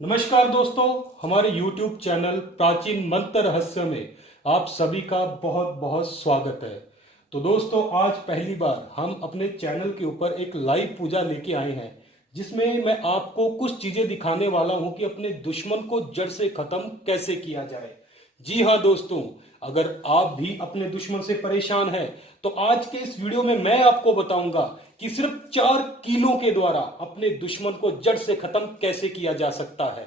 नमस्कार दोस्तों, हमारे YouTube चैनल प्राचीन मंत्र रहस्य में आप सभी का बहुत बहुत स्वागत है। तो दोस्तों, आज पहली बार हम अपने चैनल के ऊपर एक लाइव पूजा लेके आए हैं, जिसमें मैं आपको कुछ चीजें दिखाने वाला हूं कि अपने दुश्मन को जड़ से खत्म कैसे किया जाए। जी हाँ दोस्तों, अगर आप भी अपने दुश्मन से परेशान हैं तो आज के इस वीडियो में मैं आपको बताऊंगा कि सिर्फ 4 कीलों के द्वारा अपने दुश्मन को जड़ से खत्म कैसे किया जा सकता है।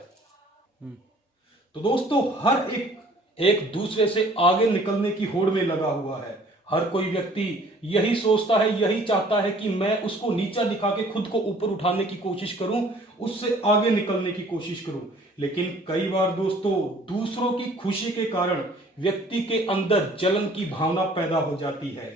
तो दोस्तों, हर एक एक दूसरे से आगे निकलने की होड़ में लगा हुआ है। हर कोई व्यक्ति यही सोचता है, यही चाहता है कि मैं उसको नीचा दिखा के खुद को ऊपर उठाने की कोशिश करूं, उससे आगे निकलने की कोशिश करूं। लेकिन कई बार दोस्तों, दूसरों की खुशी के कारण व्यक्ति के अंदर जलन की भावना पैदा हो जाती है।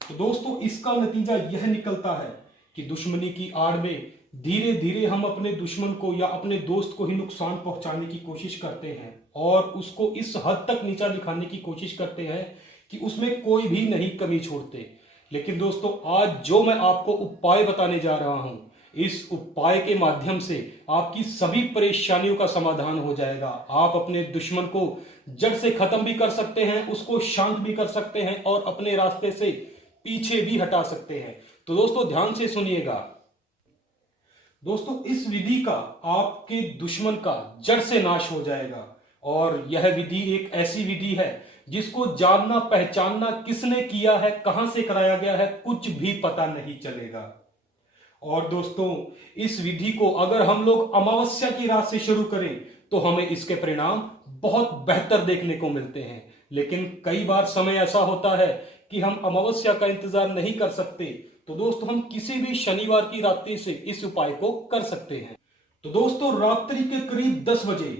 तो दोस्तों, इसका नतीजा यह निकलता है कि दुश्मनी की आड़ में धीरे धीरे हम अपने दुश्मन को या अपने दोस्त को ही नुकसान पहुंचाने की कोशिश करते हैं और उसको इस हद तक नीचा दिखाने की कोशिश करते हैं कि उसमें कोई भी नहीं कमी छोड़ते। लेकिन दोस्तों, आज जो मैं आपको उपाय बताने जा रहा हूं, इस उपाय के माध्यम से आपकी सभी परेशानियों का समाधान हो जाएगा। आप अपने दुश्मन को जड़ से खत्म भी कर सकते हैं, उसको शांत भी कर सकते हैं और अपने रास्ते से पीछे भी हटा सकते हैं। तो दोस्तों, ध्यान से सुनिएगा। दोस्तों, इस विधि का आपके दुश्मन का जड़ से नाश हो जाएगा और यह विधि एक ऐसी विधि है जिसको जानना पहचानना किसने किया है, कहां से कराया गया है, कुछ भी पता नहीं चलेगा। और दोस्तों, इस विधि को अगर हम लोग अमावस्या की रात से शुरू करें तो हमें इसके परिणाम बहुत बेहतर देखने को मिलते हैं। लेकिन कई बार समय ऐसा होता है कि हम अमावस्या का इंतजार नहीं कर सकते, तो दोस्तों हम किसी भी शनिवार की रात्रि से इस उपाय को कर सकते हैं। तो दोस्तों, रात्रि के करीब 10 बजे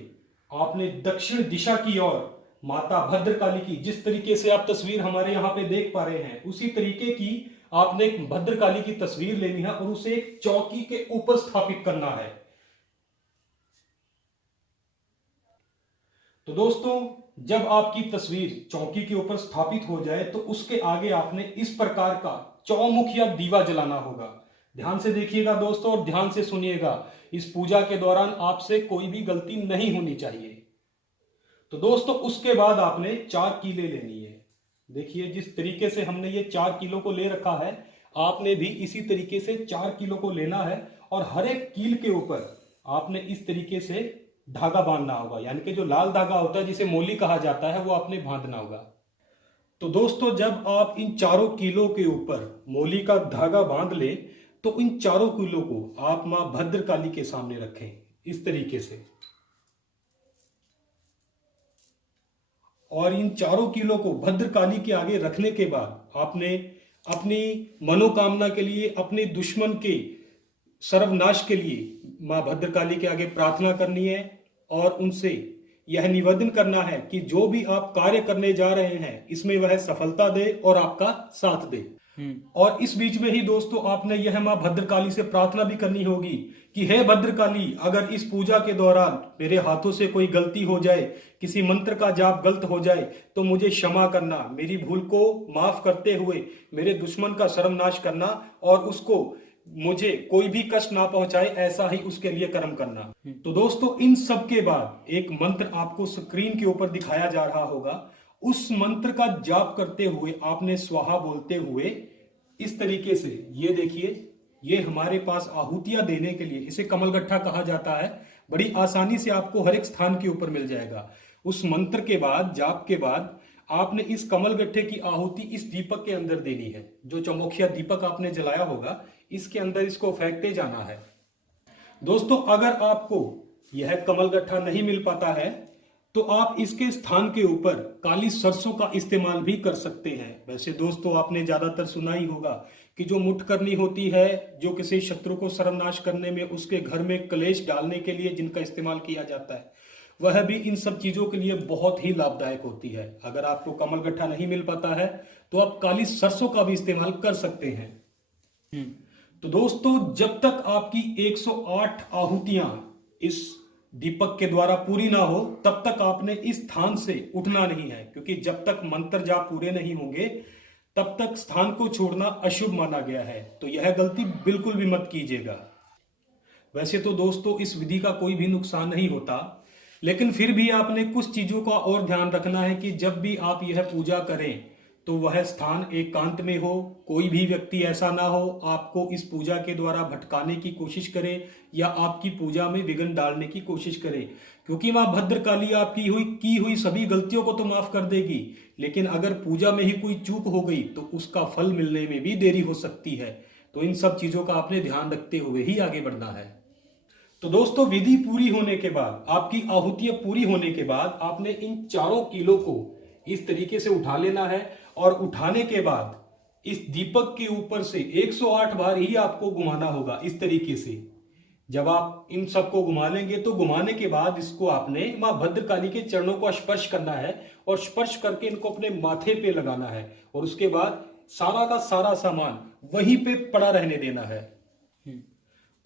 आपने दक्षिण दिशा की ओर माता भद्रकाली की, जिस तरीके से आप तस्वीर हमारे यहां पे देख पा रहे हैं, उसी तरीके की आपने एक भद्रकाली की तस्वीर लेनी है और उसे एक चौकी के ऊपर स्थापित करना है। तो दोस्तों, जब आपकी तस्वीर चौकी के ऊपर स्थापित हो जाए तो उसके आगे आपने इस प्रकार का चौमुख या दीवा जलाना होगा। ध्यान से देखिएगा दोस्तों और ध्यान से सुनिएगा। इस पूजा के दौरान आपसे कोई भी गलती नहीं होनी चाहिए। तो दोस्तों, उसके बाद आपने 4 कीले लेनी है। देखिए, जिस तरीके से हमने ये 4 किलो को ले रखा है, आपने भी इसी तरीके से 4 किलो को लेना है और हर एक कील के ऊपर आपने इस तरीके से धागा बांधना होगा, यानी कि जो लाल धागा होता है जिसे मोली कहा जाता है, वो आपने बांधना होगा। तो दोस्तों, जब आप इन 4 किलो के ऊपर मोली का धागा बांध ले तो इन 4 किलो को आप मां भद्रकाली के सामने रखें इस तरीके से। और इन 4 किलो को भद्रकाली के आगे रखने के बाद आपने अपनी मनोकामना के लिए, अपने दुश्मन के सर्वनाश के लिए मां भद्रकाली के आगे प्रार्थना करनी है और उनसे यह निवेदन करना है कि जो भी आप कार्य करने जा रहे हैं इसमें वह सफलता दे और आपका साथ दे। और इस बीच में ही दोस्तों, आपने यह मां भद्रकाली से प्रार्थना भी करनी होगी कि हे भद्रकाली, अगर इस पूजा के दौरान मेरे हाथों से कोई गलती हो जाए, किसी मंत्र का जाप गलत हो जाए तो मुझे क्षमा करना, मेरी भूल को माफ करते हुए मेरे दुश्मन का सर्वनाश करना और उसको मुझे कोई भी कष्ट ना पहुंचाए, ऐसा ही उसके लिए कर्म करना। तो दोस्तों, इन सब के बाद एक मंत्र आपको स्क्रीन के ऊपर दिखाया जा रहा होगा। उस मंत्र का जाप करते हुए आपने स्वाहा बोलते हुए इस तरीके से, ये देखिए, ये हमारे पास आहुतियां देने के लिए, इसे कमलगट्ठा कहा जाता है, बड़ी आसानी से आपको हर एक स्थान के ऊपर मिल जाएगा। उस मंत्र के बाद, जाप के बाद आपने इस कमलगट्ठे की आहुति इस दीपक के अंदर देनी है। जो चौमुखिया दीपक आपने जलाया होगा, इसके अंदर इसको फेंकते जाना है। दोस्तों, अगर आपको यह कमलगट्ठा नहीं मिल पाता है तो आप इसके स्थान के ऊपर काली सरसों का इस्तेमाल भी कर सकते हैं। वैसे दोस्तों, आपने ज्यादातर सुना ही होगा कि जो मुठ करनी होती है, जो किसी शत्रु को सर्वनाश करने में, उसके घर में कलेश डालने के लिए जिनका इस्तेमाल किया जाता है, वह भी इन सब चीजों के लिए बहुत ही लाभदायक होती है। अगर आपको कमलगट्ठा नहीं मिल पाता है तो आप काली सरसों का भी इस्तेमाल कर सकते हैं। तो दोस्तों, जब तक आपकी 108 आहुतियां इस दीपक के द्वारा पूरी ना हो, तब तक आपने इस स्थान से उठना नहीं है, क्योंकि जब तक मंत्र जाप पूरे नहीं होंगे तब तक स्थान को छोड़ना अशुभ माना गया है। तो यह गलती बिल्कुल भी मत कीजिएगा। वैसे तो दोस्तों इस विधि का कोई भी नुकसान नहीं होता, लेकिन फिर भी आपने कुछ चीजों का और ध्यान रखना है कि जब भी आप यह पूजा करें तो वह स्थान एकांत में हो, कोई भी व्यक्ति ऐसा ना हो आपको इस पूजा के द्वारा भटकाने की कोशिश करे या आपकी पूजा में विघ्न डालने की कोशिश करे। क्योंकि मां भद्रकाली आपकी की हुई सभी गलतियों को तो माफ कर देगी, लेकिन अगर पूजा में ही कोई चूक हो गई तो उसका फल मिलने में भी देरी हो सकती है। तो इन सब चीजों का आपने ध्यान रखते हुए ही आगे बढ़ना है। तो दोस्तों विधि पूरी होने के बाद, आपकी आहुतियां पूरी होने के बाद आपने इन चारों कीलों को इस तरीके से उठा लेना है और उठाने के बाद इस दीपक के ऊपर से 108 बार ही आपको घुमाना होगा। इस तरीके से जब आप इन सबको घुमा लेंगे तो घुमाने के बाद इसको आपने मां भद्रकाली के चरणों को स्पर्श करना है और स्पर्श करके इनको अपने माथे पे लगाना है और उसके बाद सारा का सारा सामान वहीं पे पड़ा रहने देना है।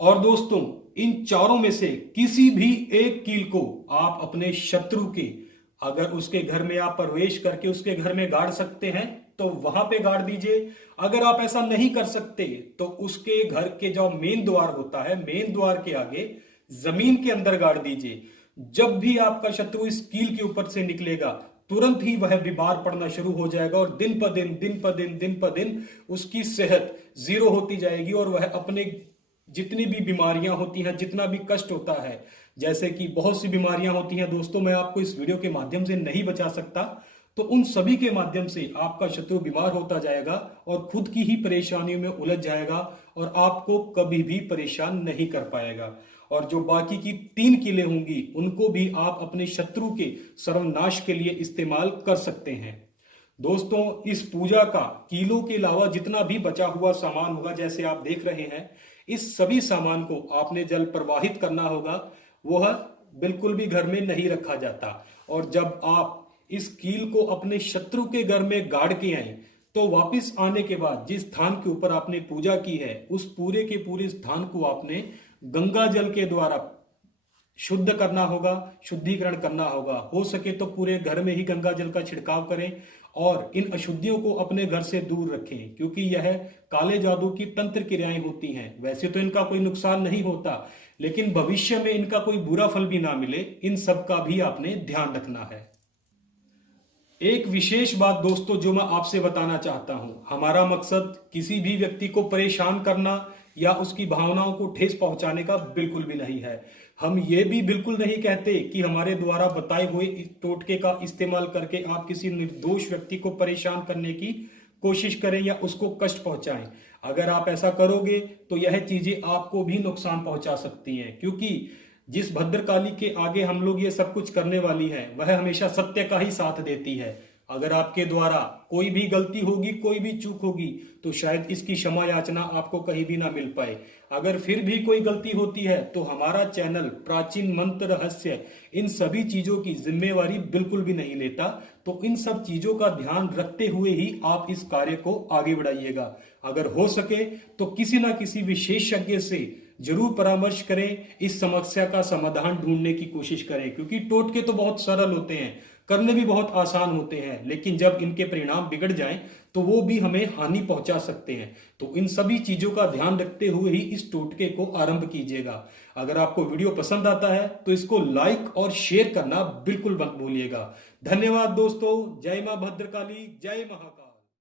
और दोस्तों इन चारों में से किसी भी एक कील को आप अपने शत्रु के, अगर उसके घर में आप प्रवेश करके उसके घर में गाड़ सकते हैं तो वहां पे गाड़ दीजिए। अगर आप ऐसा नहीं कर सकते तो उसके घर के जो मेन द्वार होता है, मेन द्वार के आगे जमीन के अंदर गाड़ दीजिए। जब भी आपका शत्रु इस कील के ऊपर से निकलेगा तुरंत ही वह बीमार पड़ना शुरू हो जाएगा और दिन प दिन उसकी सेहत जीरो होती जाएगी और वह अपने जितनी भी बीमारियां होती हैं, जितना भी कष्ट होता है, जैसे कि बहुत सी बीमारियां होती हैं दोस्तों, मैं आपको इस वीडियो के माध्यम से नहीं बचा सकता, तो उन सभी के माध्यम से आपका शत्रु बीमार होता जाएगा और खुद की ही परेशानियों में उलझ जाएगा और आपको कभी भी परेशान नहीं कर पाएगा। और जो बाकी की 3 कीलें होंगी उनको भी आप अपने शत्रु के सर्वनाश के लिए इस्तेमाल कर सकते हैं। दोस्तों इस पूजा का कीलों के अलावा जितना भी बचा हुआ सामान होगा, जैसे आप देख रहे हैं, इस सभी सामान को आपने जल प्रवाहित करना होगा। वह बिल्कुल भी घर में नहीं रखा जाता। और जब आप इस कील को अपने शत्रु के घर में गाड़ के आए तो वापस आने के बाद जिस स्थान के ऊपर आपने पूजा की है उस पूरे के पूरे स्थान को आपने गंगा जल के द्वारा शुद्ध करना होगा, शुद्धिकरण करना होगा। हो सके तो पूरे घर में ही गंगा जल का छिड़काव करें और इन अशुद्धियों को अपने घर से दूर रखें, क्योंकि यह काले जादू की तंत्र क्रियाएं होती हैं। वैसे तो इनका कोई नुकसान नहीं होता, लेकिन भविष्य में इनका कोई बुरा फल भी ना मिले, इन सब का भी आपने ध्यान रखना है। एक विशेष बात दोस्तों जो मैं आपसे बताना चाहता हूं, हमारा मकसद किसी भी व्यक्ति को परेशान करना या उसकी भावनाओं को ठेस पहुंचाने का बिल्कुल भी नहीं है। हम ये भी बिल्कुल नहीं कहते कि हमारे द्वारा बताए हुए इस टोटके का इस्तेमाल करके आप किसी निर्दोष व्यक्ति को परेशान करने की कोशिश करें या उसको कष्ट पहुंचाएं। अगर आप ऐसा करोगे तो यह चीजें आपको भी नुकसान पहुंचा सकती हैं, क्योंकि जिस भद्रकाली के आगे हम लोग ये सब कुछ करने वाली है वह हमेशा सत्य का ही साथ देती है। अगर आपके द्वारा कोई भी गलती होगी, कोई भी चूक होगी, तो शायद इसकी क्षमा याचना आपको कहीं भी ना मिल पाए। अगर फिर भी कोई गलती होती है तो हमारा चैनल प्राचीन मंत्र रहस्य इन सभी चीजों की जिम्मेवारी बिल्कुल भी नहीं लेता। तो इन सब चीजों का ध्यान रखते हुए ही आप इस कार्य को आगे बढ़ाइएगा। अगर हो सके तो किसी ना किसी विशेषज्ञ से जरूर परामर्श करें, इस समस्या का समाधान ढूंढने की कोशिश करें, क्योंकि टोटके तो बहुत सरल होते हैं, करने भी बहुत आसान होते हैं, लेकिन जब इनके परिणाम बिगड़ जाएं तो वो भी हमें हानि पहुंचा सकते हैं। तो इन सभी चीजों का ध्यान रखते हुए ही इस टोटके को आरंभ कीजिएगा। अगर आपको वीडियो पसंद आता है तो इसको लाइक और शेयर करना बिल्कुल मत भूलिएगा। धन्यवाद दोस्तों। जय मां भद्रकाली, जय महाकाल।